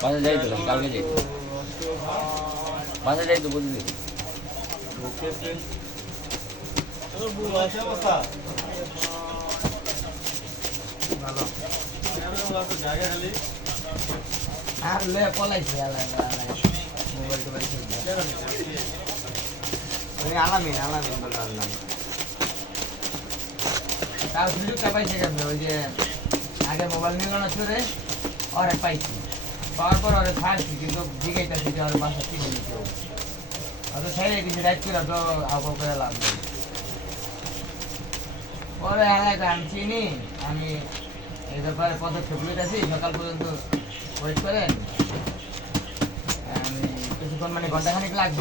বাসা যাই তো কালকে যাই বাসা যাই তো বুঝলি আর লে পলাইছে মোবাইল টোবাইল আলামিন বলে আনলাম তাও সুযোগটা পাইছে কেমন ওই যে আগে মোবাইল নিয়ে গেল চলে ওরে পাইছি পাওয়ার পর ওরে ছাড়ছি কিন্তু জিগাইতেছি যে ওর বাসা চিনে নিতে অত ছেড়ে কিছু রাইট করে তো আবহাওয়া করে লাভ নেই পরে আমি চিনি আমি এই ব্যাপারে পদক্ষেপ নিতেছি সকাল পর্যন্ত ওয়েট করেন আমি কিছুক্ষণ মানে ঘন্টাখানিক লাগবে